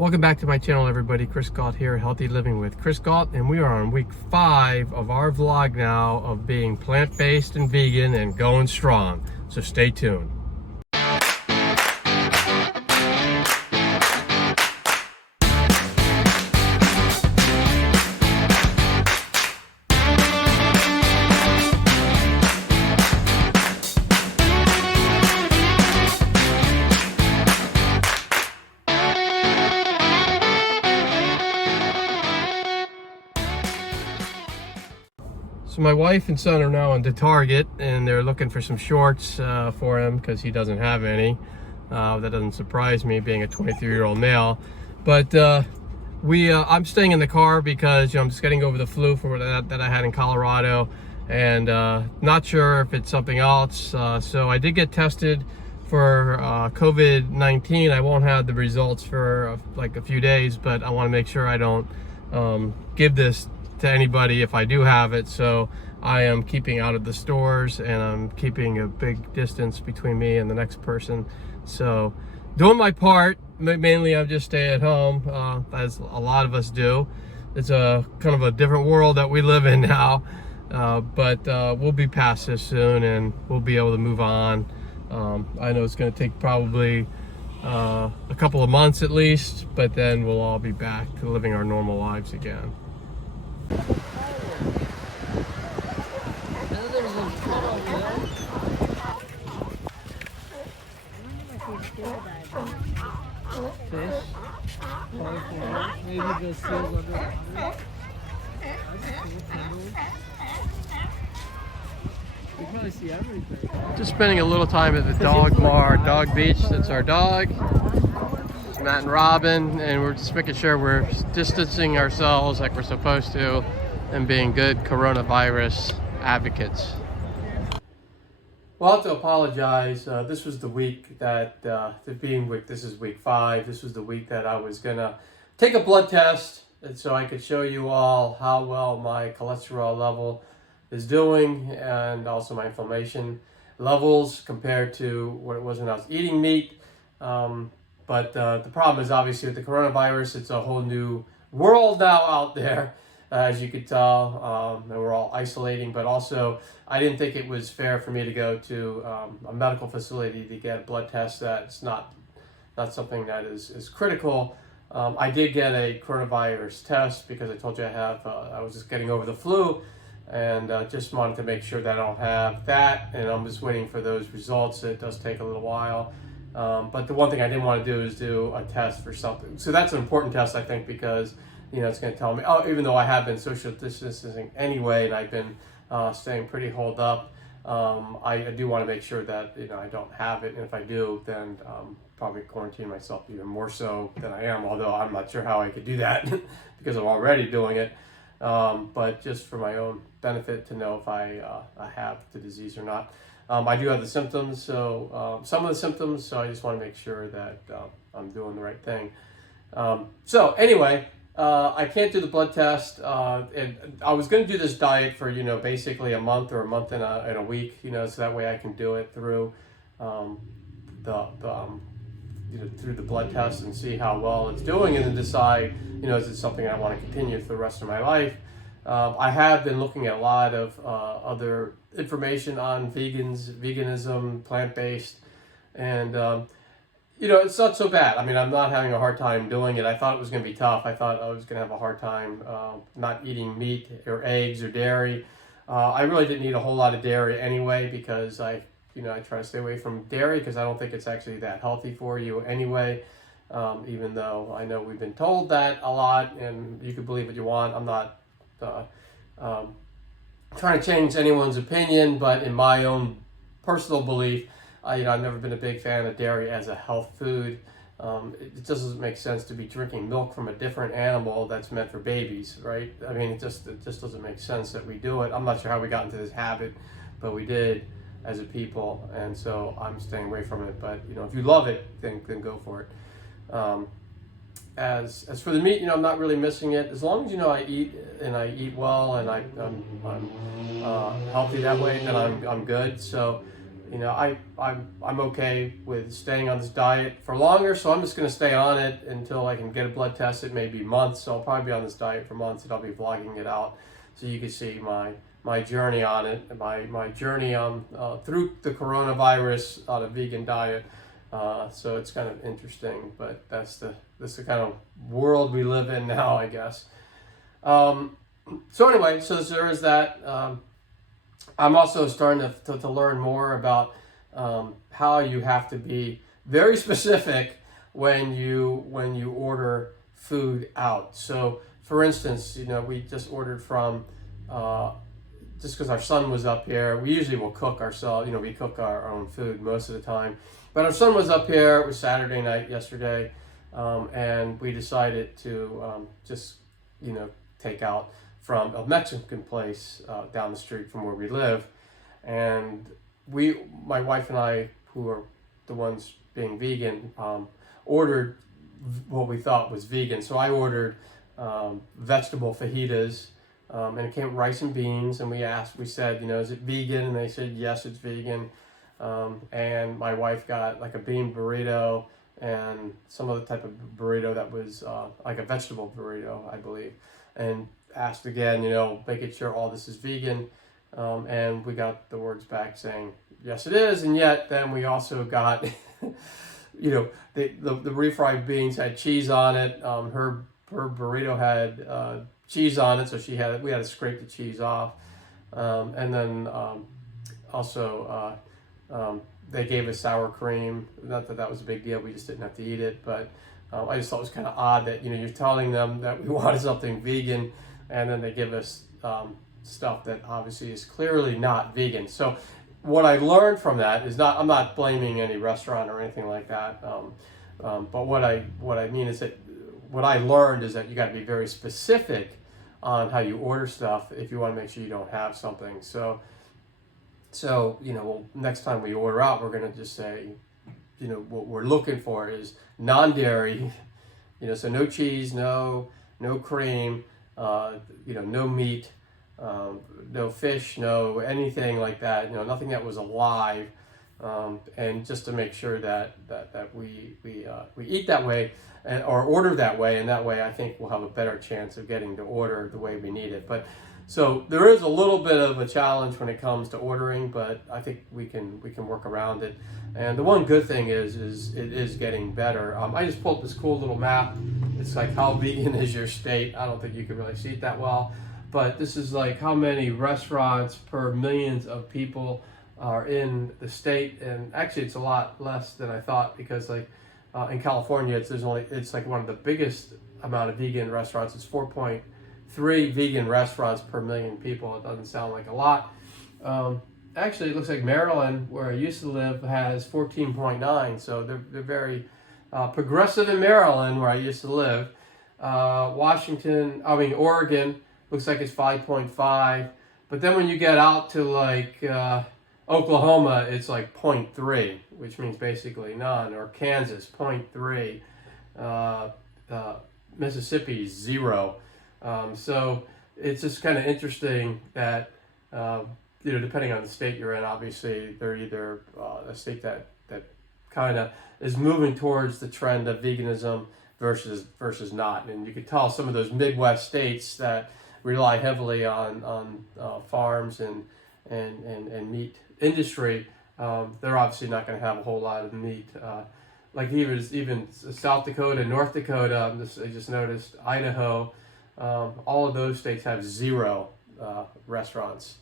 Welcome back to my channel, everybody. Chris Gault here, Healthy Living with Chris Gault, and we are on week 5 of our vlog now of being plant-based and vegan and going strong. So stay tuned. So my wife and son are now into Target, and they're looking for some shorts for him because he doesn't have any. That doesn't surprise me, being a 23-year-old male. But I'm staying in the car because I'm just getting over the flu that I had in Colorado, and not sure if it's something else. So I did get tested for COVID-19. I won't have the results for like a few days, but I want to make sure I don't give this to anybody if I do have it. So I am keeping out of the stores, and I'm keeping a big distance between me and the next person. So doing my part. Mainly I'm just staying at home, as a lot of us do. It's a kind of a different world that we live in now, but we'll be past this soon, and we'll be able to move on. I know it's going to take probably a couple of months at least, but then we'll all be back to living our normal lives again. Fish, maybe the seals of it. You probably see everything. Just spending a little time at the dog beach. That's our dog. It's Matt and Robin, and we're just making sure we're distancing ourselves like we're supposed to and being good coronavirus advocates. Well, I have to apologize. This was the week that, this is week 5. This was the week that I was gonna take a blood test, and so I could show you all how well my cholesterol level is doing, and also my inflammation levels compared to what it was when I was eating meat. But the problem is, obviously, with the coronavirus, it's a whole new world now out there. As you could tell, and we're all isolating, but also I didn't think it was fair for me to go to a medical facility to get a blood test that's not something that is critical. I did get a coronavirus test because I told you I was just getting over the flu, and just wanted to make sure that I don't have that, and I'm just waiting for those results. It does take a little while. But the one thing I didn't want to do is do a test for something. So that's an important test, I think, because it's going to tell me, even though I have been social distancing anyway, and I've been staying pretty holed up, I do want to make sure that I don't have it, and if I do, then probably quarantine myself even more so than I am, although I'm not sure how I could do that because I'm already doing it, but just for my own benefit to know if I have the disease or not. I do have the symptoms, so some of the symptoms, so I just want to make sure that I'm doing the right thing. So anyway, I can't do the blood test, and I was going to do this diet for basically a month or a month and a week, so that way I can do it through through the blood test and see how well it's doing, and then decide is it something I want to continue for the rest of my life. I have been looking at a lot of other information on veganism, plant-based, and it's not so bad. I mean, I'm not having a hard time doing it. I thought it was going to be tough. I thought I was going to have a hard time not eating meat or eggs or dairy. I really didn't eat a whole lot of dairy anyway, because I try to stay away from dairy because I don't think it's actually that healthy for you anyway, even though I know we've been told that a lot, and you can believe what you want. I'm not trying to change anyone's opinion, but in my own personal belief, I've never been a big fan of dairy as a health food. It just doesn't make sense to be drinking milk from a different animal that's meant for babies, right? I mean, it just doesn't make sense that we do it. I'm not sure how we got into this habit, but we did as a people, and so I'm staying away from it. But if you love it, then go for it. As for the meat, I'm not really missing it. As long as I eat well, and I'm healthy that way, then I'm good. So you know, I'm okay with staying on this diet for longer, so I'm just going to stay on it until I can get a blood test. It may be months, so I'll probably be on this diet for months, and I'll be vlogging it out so you can see my journey on it, my journey through the coronavirus on a vegan diet. So it's kind of interesting, but that's the kind of world we live in now, I guess. So anyway, so there is that. I'm also starting to learn more about how you have to be very specific when you order food out. So for instance, you know, we just ordered from just because our son was up here. We usually will cook ourselves, you know, we cook our own food most of the time, but our son was up here. It was Saturday night yesterday, and we decided to just, you know, take out from a Mexican place down the street from where we live. And my wife and I, who are the ones being vegan, ordered what we thought was vegan. So I ordered vegetable fajitas, and it came with rice and beans, and we said, you know, is it vegan? And they said, yes, it's vegan. And my wife got like a bean burrito and some other type of burrito that was like a vegetable burrito, I believe. And asked again, you know, making sure all this is vegan, and we got the words back saying yes it is. And yet then we also got you know, the refried beans had cheese on it. Her burrito had cheese on it, so we had to scrape the cheese off. And then also they gave us sour cream. Not that that was a big deal, we just didn't have to eat it, but I just thought it was kind of odd that, you know, you're telling them that we wanted something vegan, and then they give us stuff that obviously is clearly not vegan. So what I learned from that is I'm not blaming any restaurant or anything like that. But what I mean is that what I learned is that you got to be very specific on how you order stuff if you want to make sure you don't have something. So you know, well, next time we order out, we're going to just say, you know, what we're looking for is non-dairy, you know, so no cheese, no cream, you know, no meat, no fish, no anything like that, you know, nothing that was alive, and just to make sure that we eat that way or order that way, and that way I think we'll have a better chance of getting to order the way we need it. But so there is a little bit of a challenge when it comes to ordering, but I think we can work around it. And the one good thing is it is getting better. I just pulled this cool little map. It's like how vegan is your state. I don't think you can really see it that well, but this is like how many restaurants per millions of people are in the state. And actually it's a lot less than I thought, because like in California it's like one of the biggest amount of vegan restaurants. It's 4.3 vegan restaurants per million people. It doesn't sound like a lot. Actually, it looks like Maryland, where I used to live, has 14.9. So they're very progressive in Maryland, where I used to live. Oregon looks like it's 5.5. But then when you get out to like Oklahoma, it's like 0.3, which means basically none. Or Kansas, 0.3. Mississippi, 0. So it's just kind of interesting that, you know, depending on the state you're in, obviously they're either a state that kind of is moving towards the trend of veganism versus not. And you could tell some of those Midwest states that rely heavily on farms and meat industry, they're obviously not going to have a whole lot of meat. Like even South Dakota, North Dakota, I just noticed, Idaho, all of those states have 0 restaurants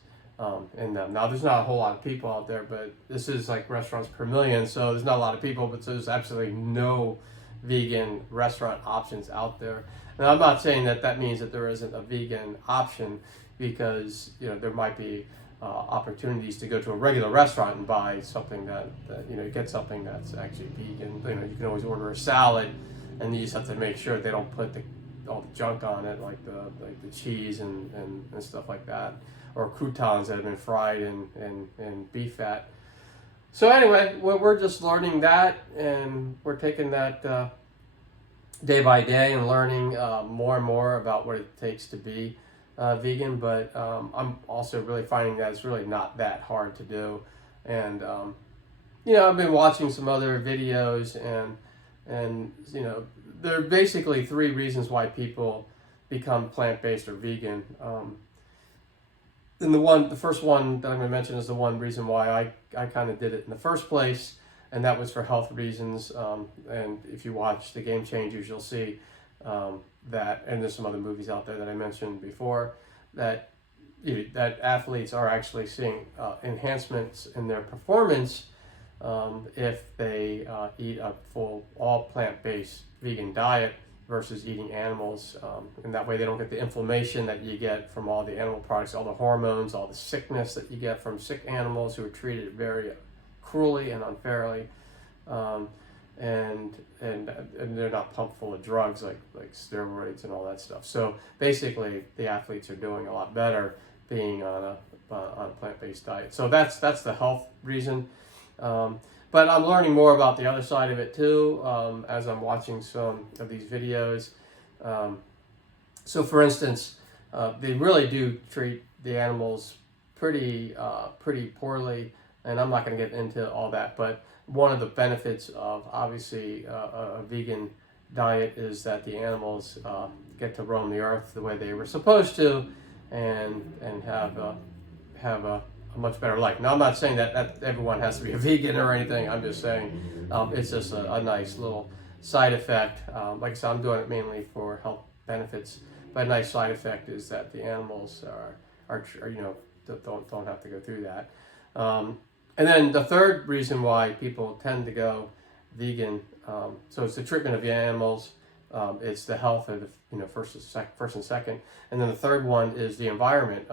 in them. Now, there's not a whole lot of people out there, but this is like restaurants per million, so there's not a lot of people, but there's absolutely no vegan restaurant options out there. Now, I'm not saying that means that there isn't a vegan option, because, you know, there might be opportunities to go to a regular restaurant and buy something that you know, get something that's actually vegan. You know, you can always order a salad, and you just have to make sure they don't put all the junk on it, like the cheese and stuff like that, or croutons that have been fried in beef fat. So anyway, we're just learning that, and we're taking that day by day and learning more and more about what it takes to be vegan. But I'm also really finding that it's really not that hard to do, And you know, I've been watching some other videos, and you know, there are basically 3 reasons why people become plant-based or vegan. And the first one that I'm going to mention is the one reason why I kind of did it in the first place, and that was for health reasons. And if you watch The Game Changers, you'll see that, and there's some other movies out there that I mentioned before, that that athletes are actually seeing enhancements in their performance if they eat a full all plant-based vegan diet versus eating animals, and that way they don't get the inflammation that you get from all the animal products, all the hormones, all the sickness that you get from sick animals who are treated very cruelly and unfairly, and they're not pumped full of drugs like steroids and all that stuff. So basically, the athletes are doing a lot better being on a plant-based diet. So that's the health reason. But I'm learning more about the other side of it too, as I'm watching some of these videos. So for instance, they really do treat the animals pretty poorly, and I'm not going to get into all that, but one of the benefits of obviously a vegan diet is that the animals get to roam the earth the way they were supposed to, and have a much better life. Now, I'm not saying that everyone has to be a vegan or anything. I'm just saying it's just a nice little side effect. Like I said, I'm doing it mainly for health benefits, but a nice side effect is that the animals are you know, don't have to go through that. And then the third reason why people tend to go vegan, so it's the treatment of the animals, it's the health of the, you know, first and second, and then the third one is the environment.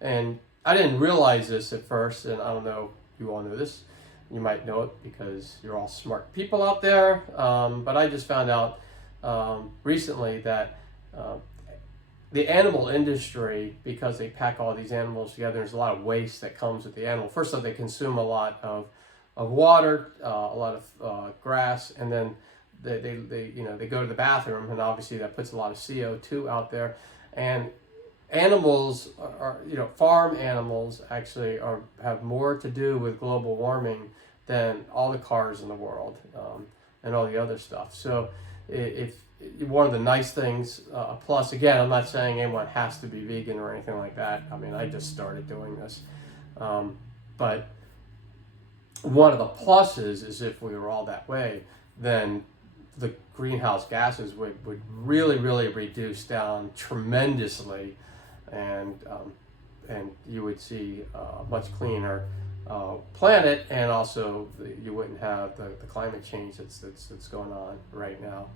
And I didn't realize this at first, and I don't know if you all know this. You might know it because you're all smart people out there, but I just found out recently that the animal industry, because they pack all these animals together, there's a lot of waste that comes with the animal. First off, they consume a lot of water, a lot of grass, and then they you know, they go to the bathroom, and obviously that puts a lot of CO2 out there. And animals are, you know, farm animals actually have more to do with global warming than all the cars in the world, and all the other stuff. So if one of the nice things, plus again, I'm not saying anyone has to be vegan or anything like that. I mean, I just started doing this. But one of the pluses is if we were all that way, then the greenhouse gases would really, really reduce down tremendously, and you would see a much cleaner planet, and also you wouldn't have the climate change that's going on right now.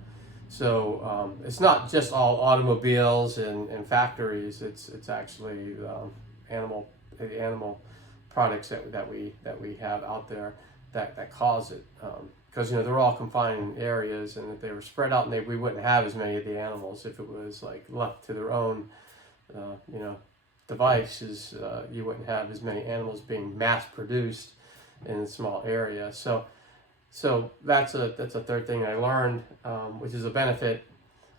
So it's not just all automobiles and factories. It's actually the animal products that we have out there that cause it. Because you know, they're all confined in areas, and if they were spread out, and we wouldn't have as many of the animals if it was like left to their own you know, devices. You wouldn't have as many animals being mass produced in a small area. So that's a third thing I learned, which is a benefit.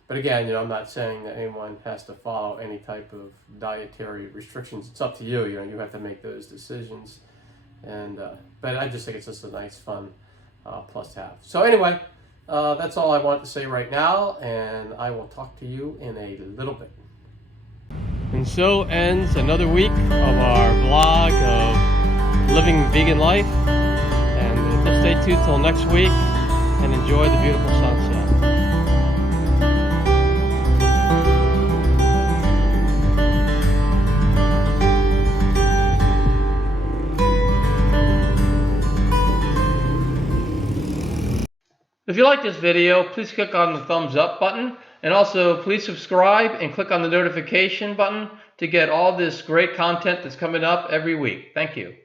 But again, you know, I'm not saying that anyone has to follow any type of dietary restrictions. It's up to you. You know, you have to make those decisions. And but I just think it's just a nice, fun plus to have. So anyway, that's all I want to say right now, and I will talk to you in a little bit. And so ends another week of our vlog of living vegan life. And just stay tuned till next week and enjoy the beautiful sunset. If you like this video, please click on the thumbs up button, and also please subscribe and click on the notification button to get all this great content that's coming up every week. Thank you.